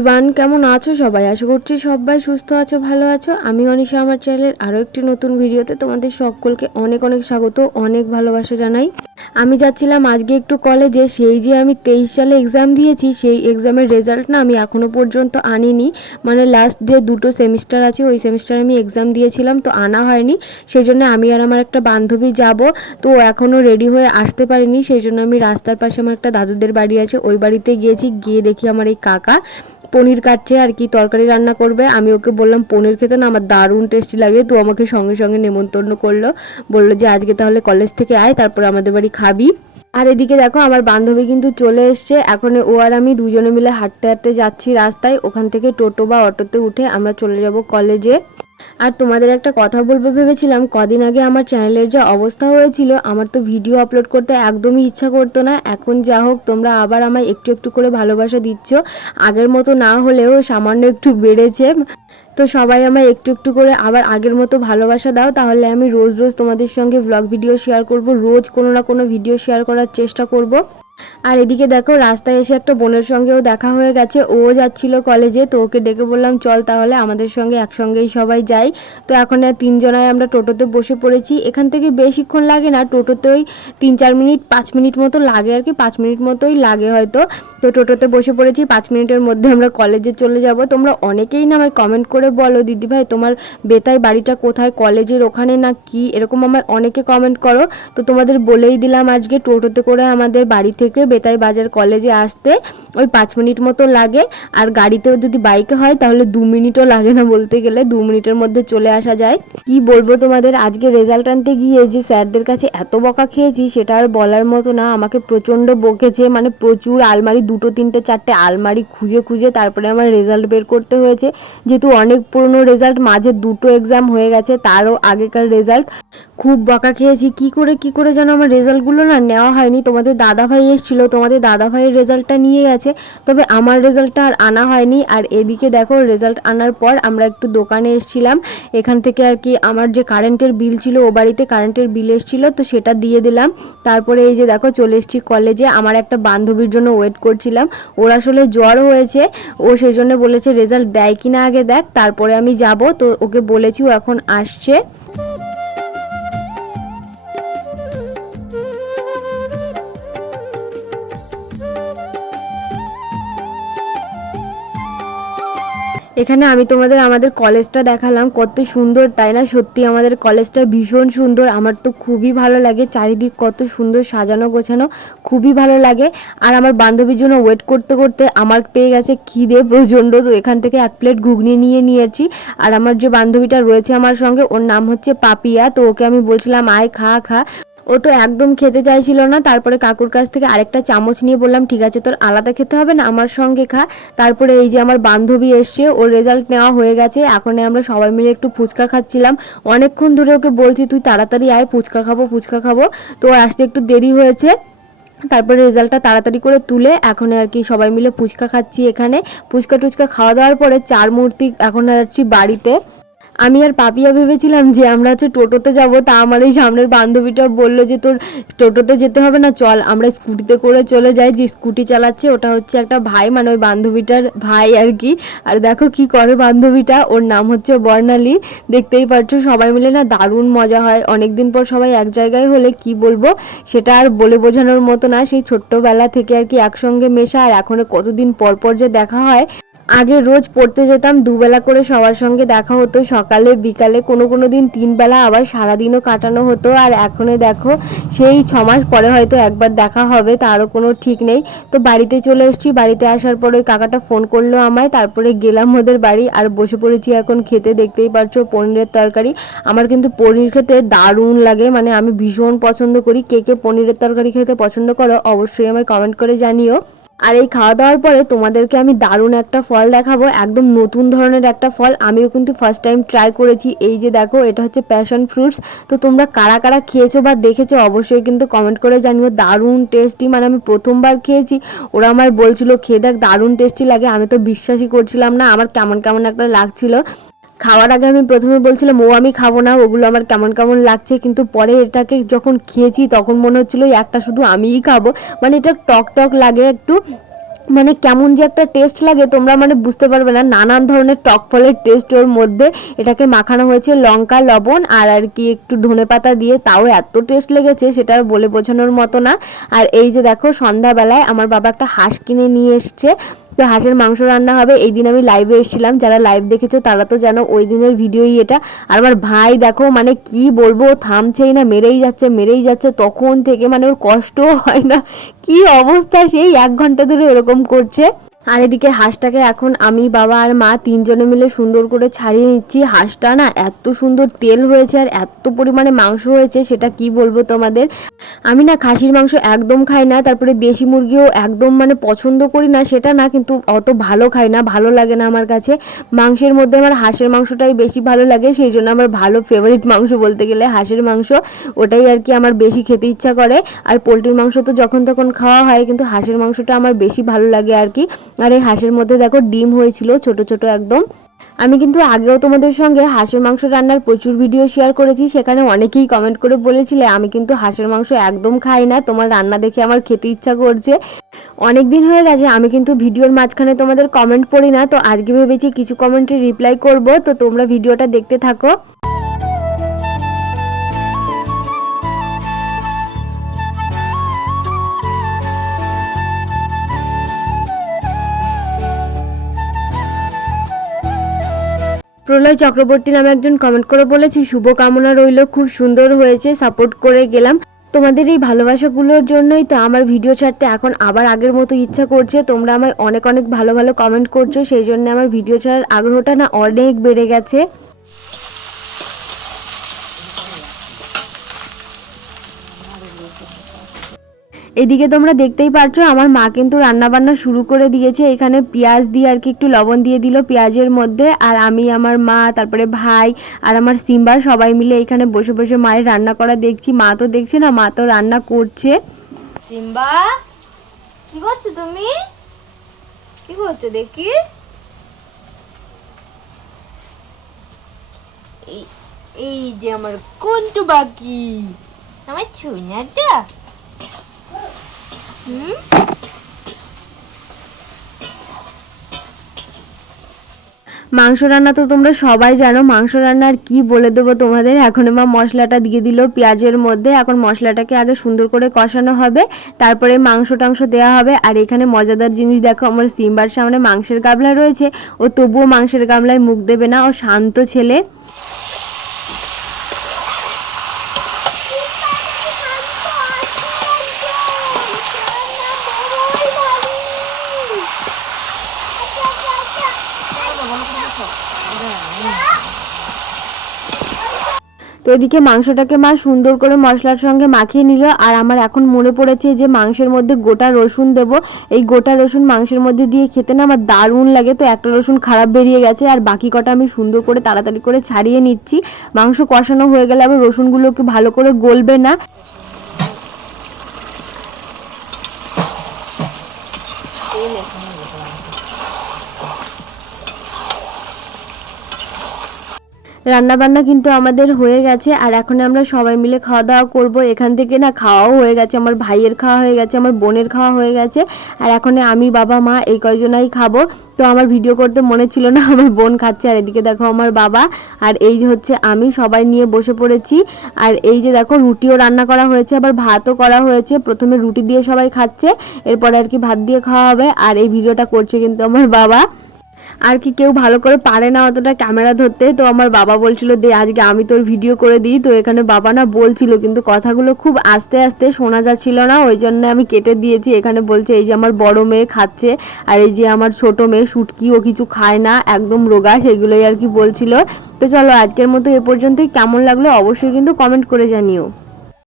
Everyone কেমন আছো সবাই? আশা করছি সবাই সুস্থ আছো, ভালো আছো। আমি অনিশা, আমার চ্যানেলের আরও একটি নতুন ভিডিওতে তোমাদের সকলকে অনেক অনেক স্বাগত, অনেক ভালোবাসা জানাই। আমি যাচ্ছিলাম আজকে একটু কলেজে সেই যে আমি তেইশ সালে এক্সাম দিয়েছি, সেই এক্সামের রেজাল্ট না আমি এখনও পর্যন্ত আনিনি। মানে লাস্ট যে দুটো সেমিস্টার আছে, ওই সেমিস্টার আমি এক্সাম দিয়েছিলাম, তো আনা হয়নি। সেই জন্য আমি আর আমার একটা বান্ধবী যাব, তো এখনও রেডি হয়ে আসতে পারিনি। সেই জন্য আমি রাস্তার পাশে আমার একটা দাদুদের বাড়ি আছে, ওই বাড়িতে গিয়েছি, গিয়ে দেখি আমার এই কাকা। পনির কাটছে আর কি, তরকারি রান্না করবে। আমি ওকে বললাম, পনির খেতে না আমার দারুণ টেস্টি লাগে। তো আমাকে সঙ্গে সঙ্গে নেমন্তন্ন করল। বলল যে, আজকে তাহলে কলেজ থেকে আয়, তারপর আমাদের বাড়ি খাবি। আর এদিকে দেখো, আমার বান্ধবী কিন্তু চলে এসছে। এখন ও আর আমি দুজনে মিলে হাঁটতে হাঁটতে যাচ্ছি রাস্তায়। ওখান থেকে টোটো বা অটোতে উঠে আমরা চলে যাব কলেজে আর তোমাদের একটা কথা বলব ভেবেছিলাম, কদিন আগে আমার চ্যানেলের যা অবস্থা হয়েছিল, আমার তো ভিডিও আপলোড করতে একদমই ইচ্ছা করতো না। এখন যা হোক, তোমরা আবার আমায় একটু একটু করে ভালোবাসা দিচ্ছ। আগের মতো না হলেও সামান্য একটু বেড়েছে। তো সবাই আমায় একটু একটু করে আবার আগের মতো ভালোবাসা দাও, তাহলে আমি রোজ রোজ তোমাদের সঙ্গে ব্লগ ভিডিও শেয়ার করব। রোজ কোনো না কোনো ভিডিও শেয়ার করার চেষ্টা করব। আর এদিকে দেখো, রাস্তায় এসে একটা বোনের সঙ্গেও দেখা হয়ে গেছে। ও যাচ্ছিল কলেজে, তো ওকে ডেকে বললাম, চল তাহলে আমাদের সঙ্গে একসঙ্গেই সবাই যাই। তো এখন আর তিনজনায় আমরা টোটোতে বসে পড়েছি। এখান থেকে বেশিক্ষণ লাগে না, টোটোতেই তিন চার মিনিট, পাঁচ মিনিট মতো লাগে আর কি, পাঁচ মিনিট মতোই লাগে হয়তো। তো টোটোতে বসে পড়েছি, পাঁচ মিনিটের মধ্যে আমরা কলেজে চলে যাব। তোমরা অনেকেই না আমায় কমেন্ট করে বলো, দিদি ভাই, তোমার বেতাই বাড়িটা কোথায়? কলেজের ওখানে না কি? এরকম আমায় অনেকে কমেন্ট করো। তো তোমাদের বলেই দিলাম আজকে টোটোতে করে আমাদের বাড়ি থেকে বেতাই বাজার কলেজে আসতে ওই পাঁচ মিনিট মতো লাগে। আর গাড়িতেও যদি বাইকে হয়, তাহলে দু মিনিটও লাগে না বলতে গেলে। দু মিনিটের মধ্যে চলে আসা যায়। কি বলব তোমাদের, আজকে রেজাল্ট আনতে গিয়ে যে স্যারদের কাছে এত বকা খেয়েছি, সেটা আর বলার মতো না। আমাকে প্রচণ্ড বকেছে মানে প্রচুর আলমারি, দুটো, তিনটে, চারটে আলমারি খুঁজে খুঁজে তারপরে আমার রেজাল্ট বের করতে হয়েছে। যেহেতু অনেক পুরনো রেজাল্ট মাঝে দুটো এক্সাম হয়ে গেছে, তারও আগেকার রেজাল্ট খুব বকা খেয়েছি। কি করে কি করে যেন আমার রেজাল্টগুলো না নেওয়া হয়নি। তোমাদের দাদা ভাই এসেছিল, তোমাদের দাদা ভাইয়ের রেজাল্টটা নিয়ে গেছে, তবে আমার রেজাল্টটা আর আনা হয়নি। আর এদিকে দেখো, রেজাল্ট আনার পর আমরা একটু দোকানে এসেছিলাম, এখান থেকে আর কি আমার যে কারেন্টের বিল ছিল, ও বাড়িতে কারেন্টের বিল এসেছিল, তো সেটা দিয়ে দিলাম। তারপরে এই যে দেখো, চলে এসেছি কলেজে, আমার একটা বান্ধবীর জন্য ওয়েট করছিলাম, ওর আসলে জ্বর হয়েছে, ও সেই জন্য বলেছে রেজাল্ট দেয় কিনা আগে দেখ, তারপরে আমি যাব, তো ওকে বলেছি ও এখন আসছে। এখানে আমি তোমাদের, আমাদের কলেজটা দেখালাম, কত সুন্দর, তাই না? সত্যি আমাদের কলেজটা ভীষণ সুন্দর। আমার তো খুবই ভালো লাগে, চারিদিক কত সুন্দর সাজানো গোছানো, খুবই ভালো লাগে। আর আমার বান্ধবীর জন্য ওয়েট করতে করতে আমার পেয়ে গেছে খিদে প্রচণ্ড, তো এখান থেকে এক প্লেট ঘুগনি নিয়ে নিয়েছি। আর আমার যে বান্ধবীটা রয়েছে আমার সঙ্গে, ওর নাম হচ্ছে পাপিয়া, তো ওকে আমি বলছিলাম, আয়, খা খা। ও তো একদম খেতে চাইছিল না, তারপরে কাকুর কাছ থেকে আরেকটা চামচ নিয়ে বললাম, ঠিক আছে, তোর আলাদা খেতে হবে না, আমার সঙ্গে খা। তারপরে এই যে আমার বান্ধবী এসছে, ওর রেজাল্ট নেওয়া হয়ে গেছে, এখন আমরা সবাই মিলে একটু ফুচকা খাচ্ছিলাম। অনেকক্ষণ ধরে ওকে বলছি, তুই তাড়াতাড়ি আয়, ফুচকা খাব ফুচকা খাব। তো আসতে একটু দেরি হয়েছে। তারপরে রেজাল্টটা তাড়াতাড়ি করে তুলে, এখন আর কি সবাই মিলে ফুচকা খাচ্ছি এখানে। ফুচকা টুচকা খাওয়া দাওয়ার পরে চার মূর্তি এখন যাচ্ছি বাড়িতে। আমি আর পাপিয়া ভেবেছিলাম যে আমরা হচ্ছে টোটোতে যাব, তা আমার এই সামনের বান্ধবীটা বলল যে তোর টোটোতে যেতে হবে না, চল আমরা স্কুটিতে করে চলে যাই। যে স্কুটি চালাচ্ছে, ওটা হচ্ছে একটা ভাই মানে ওই বান্ধবীটার ভাই আর কি। আর দেখো কি করে বান্ধবীটা, ওর নাম হচ্ছে বর্ণালী। দেখতেই পারছ সবাই মিলে না দারুণ মজা হয়। অনেক দিন পর সবাই এক জায়গায় হলে কি বলব, সেটা আর বলে বোঝানোর মতো না। সেই ছোট্টবেলা থেকে আর কি একসঙ্গে মেশা, আর এখনও কতদিন পর পর যে দেখা হয় আগে রোজ পড়তে যেতাম, দুবেলা করে সবার সঙ্গে দেখা হতো। সকালে, বিকালে, কোনো কোনো দিন তিনবেলা, আবার সারাদিনও কাটানো হতো। আর এখনও দেখো, সেই ছ মাস পরে হয়তো একবার দেখা হবে, তারও কোনো ঠিক নেই। তো বাড়িতে চলে এসেছি, বাড়িতে আসার পরে ওই কাকাটা ফোন করল আমায়, তারপরে গেলাম ওদের বাড়ি। আর বসে পড়েছি এখন খেতে, দেখতেই পারছ পনিরের তরকারি। আমার কিন্তু পনির খেতে দারুণ লাগে মানে আমি ভীষণ পছন্দ করি। কে কে পনিরের তরকারি খেতে পছন্দ করো, অবশ্যই আমায় কমেন্ট করে জানিও। আর এই খাওয়া দাওয়ার পরে তোমাদেরকে আমি দারুণ একটা ফল দেখাবো, একদম নতুন ধরনের একটা ফল। আমিও কিন্তু ফার্স্ট টাইম ট্রাই করেছি। এই যে দেখো, এটা হচ্ছে প্যাশন ফ্রুটস তো তোমরা কারা কারা খেয়েছো বা দেখেছ অবশ্যই কিন্তু কমেন্ট করে জানিও। দারুণ টেস্টি মানে আমি প্রথমবার খেয়েছি। ওরা আমায় বলছিল, খেয়ে দেখ, দারুণ টেস্টি লাগে। আমি তো বিশ্বাসই করছিলাম না। আমার কেমন কেমন একটা লাগছিল। খাওয়ার আগে আমি প্রথমে বলছিলাম, ও, আমি খাব না, ওগুলো আমার কেমন কেমন লাগছে। কিন্তু পরে এটাকে যখন খেয়েছি, তখন মনে হচ্ছিল একটা শুধু আমিই খাব। মানে এটা টক টক লাগে, একটু মানে কেমন যে একটা টেস্ট লাগে, তোমরা মানে বুঝতে পারবে না। নানান ধরনের টক ফলের টেস্ট ওর মধ্যে। এটাকে মাখানো হয়েছে লঙ্কা, লবণ আর আর কি একটু ধনে পাতা দিয়ে। তাও এত টেস্ট লেগেছে, সেটা বলে বোঝানোর মতো না। আর এই যে দেখো, সন্ধ্যাবেলায় আমার বাবা একটা হাঁস কিনে নিয়ে এসছে। তো হাঁসের মাংস রান্না হবে। এই দিন আমি লাইভে এসেছিলাম। যারা লাইভ দেখেছ, তারা তো যেন ওই দিনের ভিডিওই এটা। আর আমার ভাই দেখো মানে কি বলব থামছেই না, মেরেই যাচ্ছে মেরেই যাচ্ছে। তখন থেকে মানে ওর কষ্টও হয় না। কি অবস্থা সেই, এক ঘণ্টা ধরে ওরকম করছে। আর এদিকে হাঁসটাকে এখন আমি, বাবা আর মা তিনজনে মিলে সুন্দর করে ছাড়িয়ে নিচ্ছি। হাঁসটা না এত সুন্দর তেল হয়েছে আর এত পরিমাণে মাংস হয়েছে, সেটা কি বলব তোমাদের? আমি না খাসির মাংস একদম খাই না, তারপরে দেশি মুরগিও একদম মানে পছন্দ করি না, সেটা না কিন্তু অত ভালো খাই না, ভালো লাগে না আমার কাছে। মাংসের মধ্যে আমার হাঁসের মাংসটাই বেশি ভালো লাগে, সেই জন্য আমার ভালো ফেভারিট মাংস বলতে গেলে হাঁসের মাংস, ওটাই আর কি আমার বেশি খেতে ইচ্ছা করে। আর পোলট্রির মাংস তো যখন তখন খাওয়া হয়, কিন্তু হাঁসের মাংসটা আমার বেশি ভালো লাগে আর কি। আর এই হাঁসের মধ্যে দেখো ডিম হয়েছিল, ছোট ছোট একদম। আমি কিন্তু আগেও তোমাদের সঙ্গে হাঁসের মাংস রান্নার প্রচুর ভিডিও শেয়ার করেছি, সেখানে অনেকেই কমেন্ট করে বলেছিলে, আমি কিন্তু হাঁসের মাংস একদম খাই না, তোমার রান্না দেখে আমার খেতে ইচ্ছা করছে। অনেক দিন হয়ে গেছে, আমি কিন্তু ভিডিওর মাঝখানে তোমাদের কমেন্ট পড়ি না, তো আজকে ভেবেছি কিছু কমেন্টে রিপ্লাই করব, তো তোমরা ভিডিওটা দেখতে থাকো। প্রলয় চক্রবর্তী নামে একজন কমেন্ট করে বলেছি শুভ কামনা রইল, খুব সুন্দর হয়েছে সাপোর্ট করে গেলাম। তোমাদের এই ভালোবাসাগুলোর জন্যই তো আমার ভিডিও ছাড়তে এখন আবার আগের মতো ইচ্ছা করছে। তোমরা আমায় অনেক অনেক ভালো ভালো কমেন্ট করছ, সেই জন্য আমার ভিডিও ছাড়ার আগ্রহটা না অনেক বেড়ে গেছে। এদিকে তোমরা দেখতেই পারছ, আমার মা কিন্তু রান্না বান্না শুরু করে দিয়েছে। এখানে পেঁয়াজ দিয়ে আর কি একটু লবণ দিয়ে দিল পেঁয়াজের মধ্যে। আর আমি, আমার মা, তারপরে ভাই আর আমার সিম্বার সবাই মিলে এখানে বসে বসে মায়ের রান্না করা দেখছি। মা তো দেখছি না, মা তো রান্না করছে। সিম্বা, কি করছ তুমি? কি করছ দেখি? এই যে আমার কোনটু বাকি আমার হুম মাংস রান্না তো তোমরা সবাই জানো, মাংস রান্নার কি বলে দেবো তোমাদের? এখন মা মশলাটা দিয়ে দিল পেঁয়াজের মধ্যে। এখন মশলাটাকে আগে সুন্দর করে কষানো হবে, তারপরে মাংস টাংস দেওয়া হবে। আর এখানে মজাদার জিনিস দেখো, আমার সিম্বার সামনে মাংসের গামলা রয়েছে। ও তবুও মাংসের গামলায় মুখ দেবে না, ও শান্ত ছেলে। তো এদিকে মাংসটাকে মা সুন্দর করে মশলার সঙ্গে মাখিয়ে নিল। আর আমার এখন মনে পড়েছে যে মাংসের মধ্যে গোটা রসুন দেব। এই গোটা রসুন মাংসের মধ্যে দিয়ে খেতে না আমার দারুণ লাগে। তো একটা রসুন খারাপ বেরিয়ে গেছে আর বাকি কটা আমি সুন্দর করে তাড়াতাড়ি করে ছাড়িয়ে নিচ্ছি। মাংস কষানো হয়ে গেলে আবার রসুনগুলোকে ভালো করে গলবে না। বান্না কিন্তু আমাদের হয়ে গেছে, আর এখন আমরা সবাই মিলে খাওয়া দাওয়া করব। এখান থেকে না খাওয়াও হয়ে গেছে, আমার ভাইয়ের খাওয়া হয়ে গেছে, আমার বোনের খাওয়া হয়ে গেছে, আর এখন আমি, বাবা, মা এই কয়জনাই খাব। তো আমার ভিডিও করতে মনে ছিল না, আমার বোন খাচ্ছে, আর এদিকে দেখো আমার বাবা, আর এই যে হচ্ছে আমি সবাই নিয়ে বসে পড়েছি, আর এই যে দেখো রুটিও রান্না করা হয়েছে, আবার ভাতও করা হয়েছে, প্রথমে রুটি দিয়ে সবাই খাচ্ছে, এরপরে আর কি ভাত দিয়ে খাওয়া হবে, আর এই ভিডিওটা করছে কিন্তু আমার বাবা। আর কি কেউ ভালো করে পারে না অতটা ক্যামেরা ধরতে। তো আমার বাবা বলছিল, দে, আজকে আমি তোর ভিডিও করে দিই। তো এখানে বাবা না বলছিল, কিন্তু কথাগুলো খুব আস্তে আস্তে শোনা যাচ্ছিল না। ওই জন্য আমি কেটে দিয়েছি। এখানে বলছে, এই যে আমার বড় মেয়ে খাচ্ছে আর এই যে আমার ছোট মেয়ে শুটকি, ও কিছু খায় না, একদম রোগা, সেগুলোই আর কি বলছিল। তো চলো, আজকের মতো এ পর্যন্তই। কেমন লাগল অবশ্যই কিন্তু কমেন্ট করে জানিও।